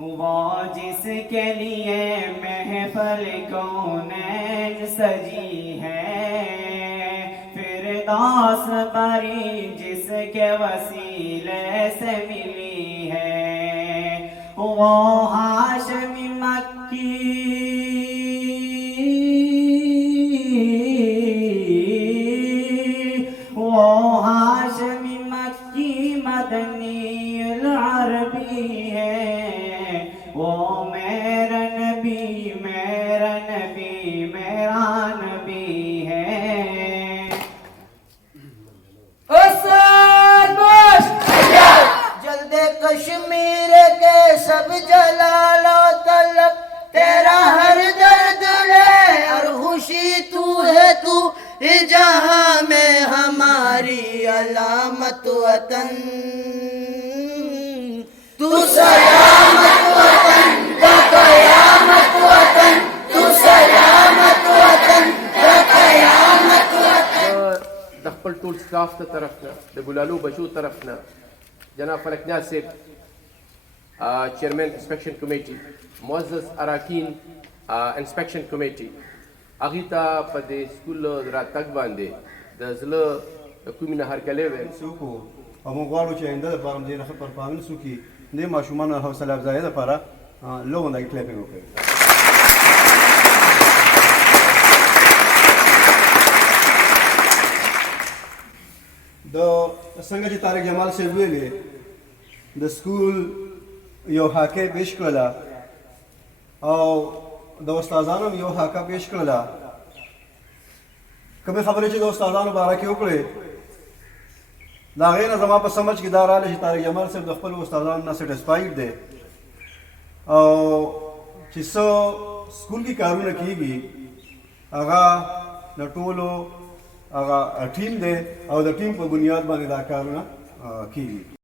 वो जिसके लिए महफल कौनैन सजी है, फिरदौस परी जिसके वसीले से मिली है। वो हाशमी मक्की, वो हाशमी मक्की मदनी अरबी है। वो मेरा नबी, मेरा नबी, मेरा नबी है। जल्दे कश्मीर के सब जलालो तलक तेरा हर दर्द ले और खुशी तू है, तू जहां में हमारी अलामत वतन। तू सलामत वतन का कयामत वतन, तू सलामत वतन का कयामत वतन। د خپل ټول سټاف ته طرفنا د ګلالو بچو طرفنا جناب فلک نیاز صاحب چیرمین انسپیکشن کمیټي، معزز اراکین انسپیکشن کمیټي، هغې ته په دې سکول راتګ باندې د زړه د کومې نه هرکلی ویم. څوک او موږ غواړو چې آینده لپاره دې نه ښه پرفارمنس وکړي، دې ماشومانو حوصله افزایۍ لپاره لږ غونډه کلیپینګ وکړي. د څنګه چې طارق جمال صاحب ویلې د سکول یو هاکه پیش کړله او د استادانو یو هاکه پیش کړله. کومې خبرې چې د استادانو باره کې وکړې د هغې نه زما په سمجھ کې دا راغله چې طارق جمال صاحب د خپلو استادانو نه سیټسفاید دی او چې څه سکول کې کارونه کېږي هغه د ټولو هغه ټیم دی او د ټیم په بنیاد باندې دا کارونه کېږي.